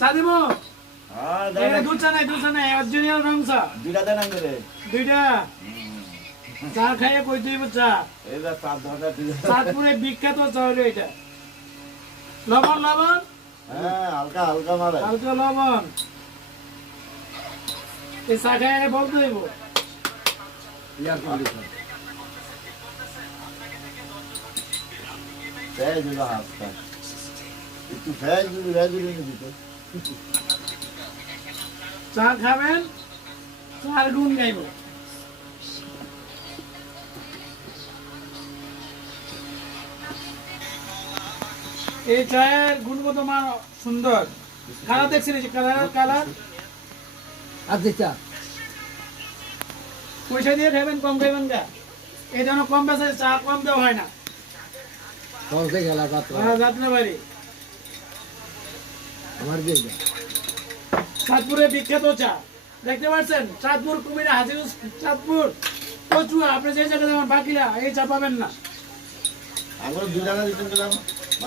চা দিব দুধ চা নাই অরিজিনাল রং চা দুইটা দেন করে দুইটা চা খাইয়ে কই দিব চা এইটা চার ধরনের চাঁদপুরে বিখ্যাত চা হলো এটা লবণ হ্যাঁ হালকা হালকা মারে হালকা লবণ এই চা খাইয়ে বলতে দেব ইয়ার কন্ডিশন ফেজ দিলো হাফটা একটু ফেজ দিলে দিতে চা খাবেন চার গুণ গাইব এই চায়ের গুণগত মান সুন্দর কালার দেখছেন এই যে কালার আচ্ছা পয়সা দিয়ে খাবেন কম খাইবেন গা এই জন্য কম বেচে চা কম দেওয়া হয় না পৌঁছে গেল যাত্রা যাত্রাবাড়ি আমার দিয়ে চাঁদপুরের বিখ্যাত চা দেখতে পাচ্ছেন চাঁদপুর কুমিরা হাজির চাঁদপুর কচুয়া আপনি যে জায়গায় যাবেন বাকিরা এই চা পাবেন না আমরা দুই টাকা দিতেন দিলাম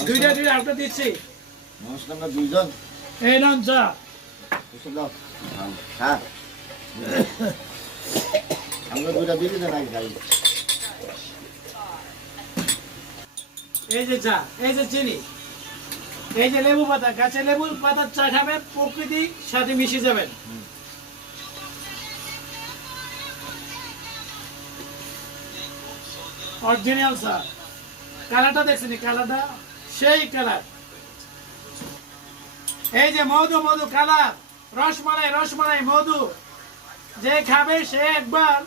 দুইটা আপনি দিচ্ছি নমস্কার আমরা দুইজন এই নন চা হ্যাঁ আমরা দুইটা দিতে দেন আগে খাই এই যে চা এই যে চিনি এই যে লেবু পাতা গাছে লেবু পাতার চা খাবেন প্রকৃতির সাথে মিশে যাবেন অরিজিনাল চা কালারটা দেখছেন কালারটা সেই কালার এই যে মধু কালার রসমালাই মধু যে খাবে সে একবার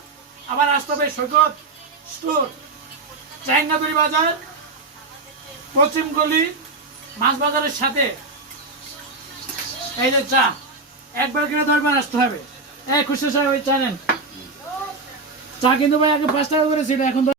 আবার আসতে হবে সৈকত স্টোর চাইনাদুরি বাজার পশ্চিম গলি মাছ বাজারের সাথে এই যে চা একবার কিনে 10 বার আসতে হবে খুশি সাহেব ওই চা নেন চা কিন্তু ভাই আগে 5 টাকা করে ছিল এখন